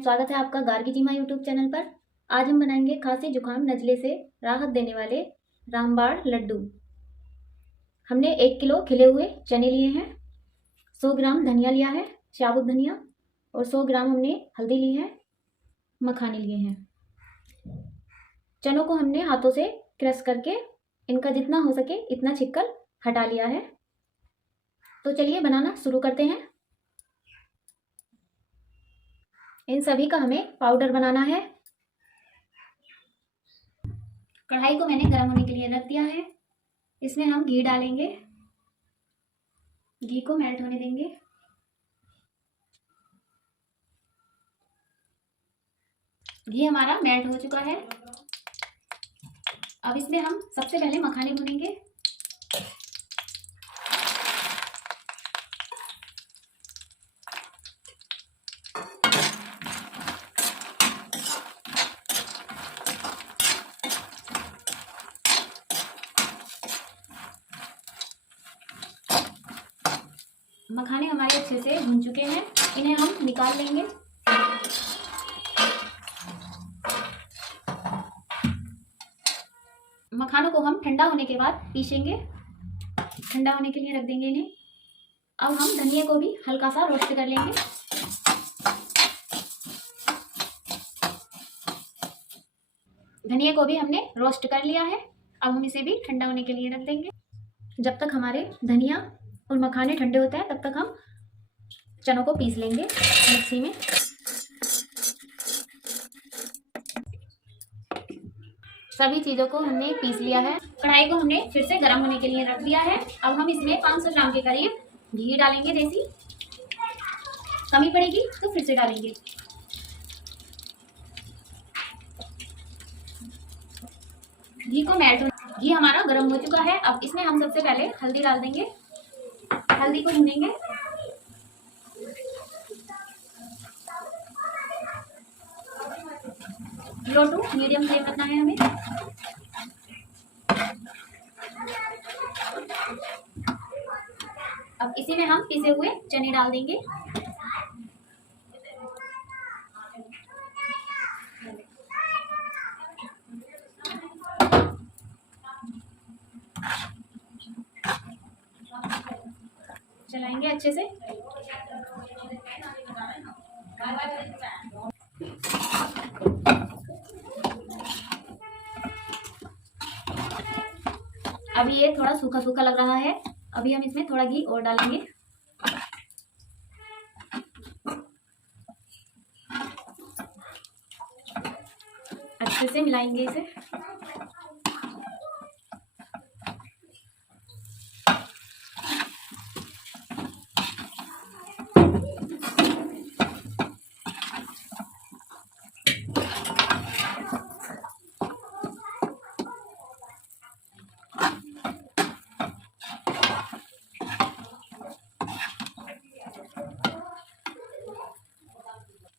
Friends, स्वागत है आपका गार्गी जीमा यूट्यूब चैनल पर। आज हम बनाएंगे खांसी जुकाम नजले से राहत देने वाले रामबाण लड्डू। हमने 1 किलो खिले हुए चने लिए हैं, 100 ग्राम धनिया लिया है, साबुत धनिया, और 100 ग्राम हमने हल्दी ली है, मखाने लिए हैं। चनों को हमने हाथों से क्रश करके इनका जितना हो सके इतना छिक्कल हटा लिया है। तो चलिए बनाना शुरू करते हैं। इन सभी का हमें पाउडर बनाना है। कढ़ाई को मैंने गर्म होने के लिए रख दिया है। इसमें हम घी डालेंगे, घी को मेल्ट होने देंगे। घी हमारा मेल्ट हो चुका है। अब इसमें हम सबसे पहले मखाने भूनेंगे। मखाने हमारे अच्छे से भून चुके हैं, इन्हें हम निकाल लेंगे। मखानों को हम ठंडा होने के बाद पीसेंगे, ठंडा होने के लिए रख देंगे इन्हें। अब हम धनिया को भी हल्का सा रोस्ट कर लेंगे। धनिया को भी हमने रोस्ट कर लिया है। अब हम इसे भी ठंडा होने के लिए रख देंगे। जब तक हमारे धनिया और मखाने ठंडे होते हैं तब तक हम चनों को पीस लेंगे मिक्सी में। सभी चीज़ों को हमने पीस लिया है। कढ़ाई को हमने फिर से गर्म होने के लिए रख दिया है। अब हम इसमें 500 ग्राम के करीब घी डालेंगे। देसी कमी पड़ेगी तो फिर से डालेंगे। घी को मेल्ट घी हमारा गर्म हो चुका है। अब इसमें हम सबसे पहले हल्दी डाल देंगे। हल्दी को भूनेंगे। लो टू मीडियम फ्लेम रखना है हमें। अब इसी में हम पिसे हुए चने डाल देंगे। चलाएंगे अच्छे से। अभी ये थोड़ा सूखा सूखा लग रहा है। अभी हम इसमें थोड़ा घी और डालेंगे। अच्छे से मिलाएंगे इसे।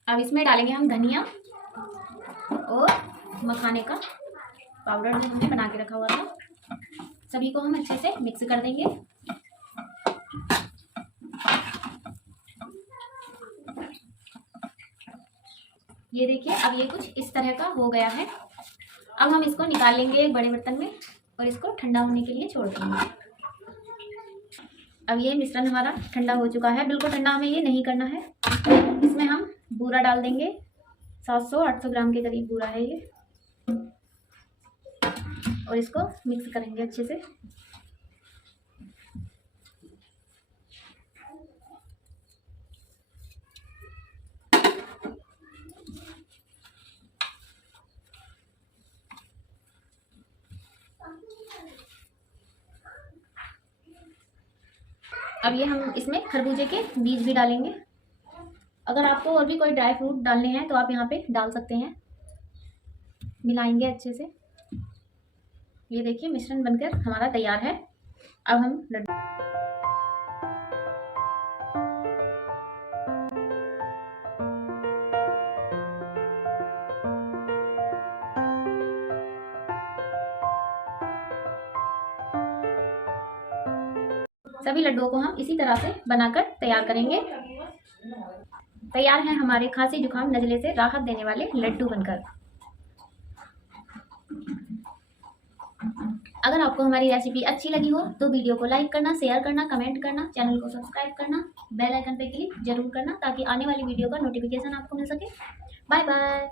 अब इसमें डालेंगे हम धनिया और मखाने का पाउडर जो हमने बना के रखा हुआ था। सभी को हम अच्छे से मिक्स कर देंगे। ये देखिए, अब ये कुछ इस तरह का हो गया है। अब हम इसको निकाल लेंगे एक बड़े बर्तन में और इसको ठंडा होने के लिए छोड़ देंगे। अब ये मिश्रण हमारा ठंडा हो चुका है। बिल्कुल ठंडा हमें ये नहीं करना है। इसमें हम बूरा डाल देंगे। 700-800 ग्राम के करीब बूरा है ये, और इसको मिक्स करेंगे अच्छे से। अब ये हम इसमें खरबूजे के बीज भी डालेंगे। अगर आपको और भी कोई ड्राई फ्रूट डालने हैं तो आप यहाँ पे डाल सकते हैं। मिलाएंगे अच्छे से। ये देखिए, मिश्रण बनकर हमारा तैयार है। अब हम लड्डू सभी लड्डुओं को हम इसी तरह से बनाकर तैयार करेंगे। तैयार हैं हमारे खांसी जुकाम नजले से राहत देने वाले लड्डू बनकर। अगर आपको हमारी रेसिपी अच्छी लगी हो तो वीडियो को लाइक करना, शेयर करना, कमेंट करना, चैनल को सब्सक्राइब करना, बेल आइकन पे क्लिक जरूर करना ताकि आने वाली वीडियो का नोटिफिकेशन आपको मिल सके। Bye bye.